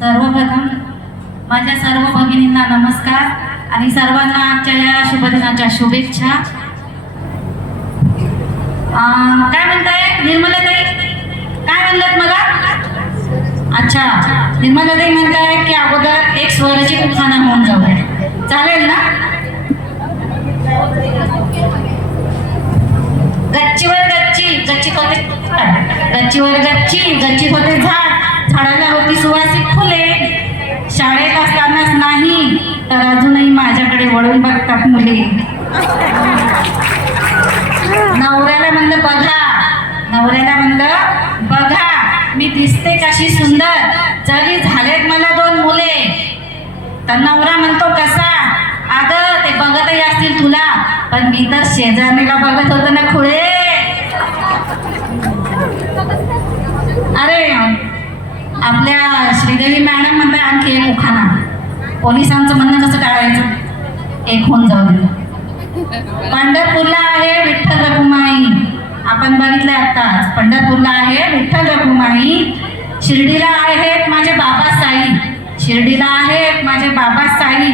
सर्वप्रथम माझ्या सर्व भगिनींना नमस्कार आणि सर्वांना आजच्या या शुभदिनाच्या शुभेच्छा। काय म्हणताय निर्मलाताई, काय म्हणलात मला? अच्छा, निर्मलाताई म्हणताय की अगोदर एक स्वराची उखाणा होऊन जाऊ, चालेल ना? गच्चीवर गच्ची, गच्चीत होते गच्चीवर गच्ची, गच्चीत होते झाड, झाडाला होती सुवासिक फुले, शाळेत असतानाच नाही तर अजूनही माझ्याकडे वळून बघतात मुले। नवऱ्याला म्हणलं बघा, नवऱ्याला म्हणलं बघा, मी दिसते कशी सुंदर, जरी झालेत मला 2 मुले। तर नवरा म्हणतो कसा? अगं ते बघतही असतील तुला, पण मी तर शेजारणीला बघत होतो ना खुळे। अरे आपल्या श्रीदेवी मॅडम म्हणतात आणखी एक उखाणा, पोलिसांचं म्हणणं कसं टाळायचं, एक होऊन जाऊ दे। पंढरपूरला आहे विठ्ठल रखुमाई, आपण बघितलंय आताच, पंढरपूरला आहे विठ्ठल रखुमाई, शिर्डीला आहेत माझे बाबा साई, शिर्डीला आहेत माझे बाबा साई,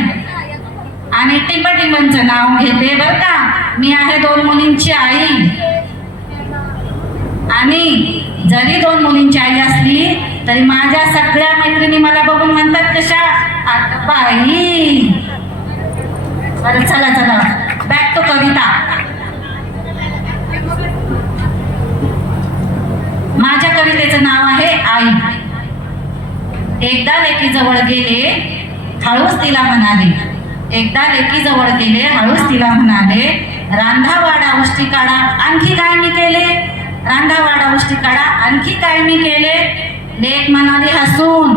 आणि टिंबटिंबांचं नाव घेते बर का, मी आहे 2 मुलींची आई। आणि जरी 2 मुलींची आई असली तरी माझ्या सगळ्या मैत्रिणी मला बघून म्हणतात कशा, अगं बाई। बरं चला चला बॅक टू कविता। माझ्या कवितेचं नाव आहे आई। एकदा लेकीजवळ गेले, हळूच तिला म्हणाले, एकदा लेकीजवळ गेले, हळूच तिला म्हणाले, रांधा वाडा उष्टी काढा आणखी काय मी केले, रांधा वाडा उष्टी काढा आणखी काय मी केले। लेक म्हणाली हसून,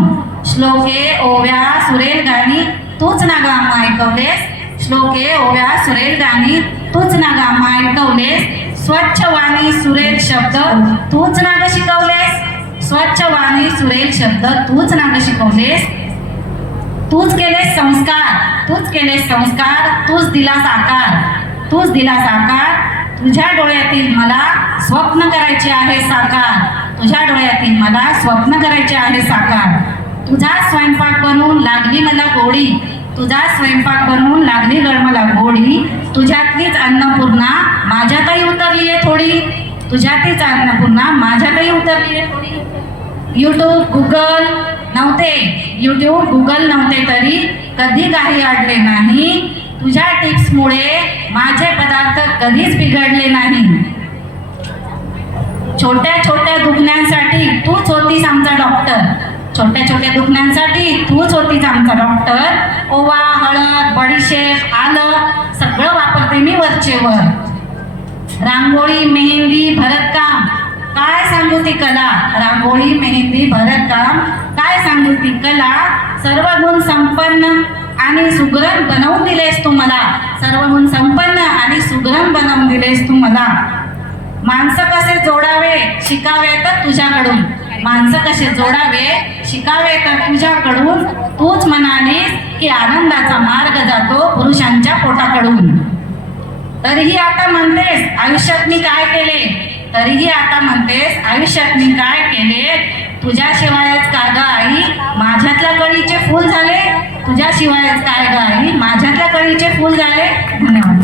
श्लोके ओव्या सुरेल गाणी तूच ना गा अम्मा ऐकवलेस, श्लोके ओव्या सुरेल गाणी तूच ना गा अम्मा ऐकवलेस, स्वच्छ वाणी सुरेल शब्द तूच ना ग शिकवलेस, स्वच्छ वाणी सुरेल शब्द तूच ना ग शिकवलेस, तूच केलेस संस्कार, तूच केलेस संस्कार, तूच दिलास आकार, तूच दिलास आकार, तुझ्या डोळ्यातील मला स्वप्न करायचे आहे साकार, तुझ्या डोळ्यातील मला स्वप्न करायचे आहे साकार। तुझा स्वयंपाक बनवून लागली मला गोडी, तुझा स्वयंपाक बनवून लागली मला गोडी, तुझ्यातलीच अन्नपूर्णा माझ्यातही उतरली आहे थोडी, तुझ्यातलीच अन्नपूर्णा माझ्यातही उतरली आहे थोडी। यूट्यूब गुगल नव्हते, यूट्यूब गुगल नव्हते तरी कधी काही अडले नाही, तुझ्या टिप्समुळे माझे पदार्थ कधीच बिघडले नाही। छोट्या छोट्या दुखण्यांसाठी तूच होतीस आमचा डॉक्टर, छोट्या छोट्या दुखण्यांसाठी तूच होतीस आमचा डॉक्टर। ओवा हळद बडीशेप आलं सगळं वापरते मी वरचेवर। रांगोळी मेहंदी भरतकाम काय सांगू ती कला, रांगोळी मेहंदी भरतकाम काय सांगू ती कला, सर्व गुण संपन्न आणि सुगरण बनवून दिलेस तू मला, सर्व गुण संपन्न आणि सुगरण बनवून दिलेस तू मला। माणसं कसे जोडावे शिकावे तर तुझ्याकडून, माणसं कसे जोडावे शिकावे तर तुझ्याकडून, तूच म्हणालीस की आनंदाचा मार्ग जातो पुरुषांच्या पोटाकडून। तरीही आता म्हणतेस आयुष्यात मी काय केले, तरीही आता म्हणतेस आयुष्यात मी काय केले, तुझ्याशिवायच काय ग आई माझ्यातल्या कळीचे फूल झाले, तुझ्याशिवायच काय ग आई माझ्यातल्या कळीचे फूल झाले। धन्यवाद।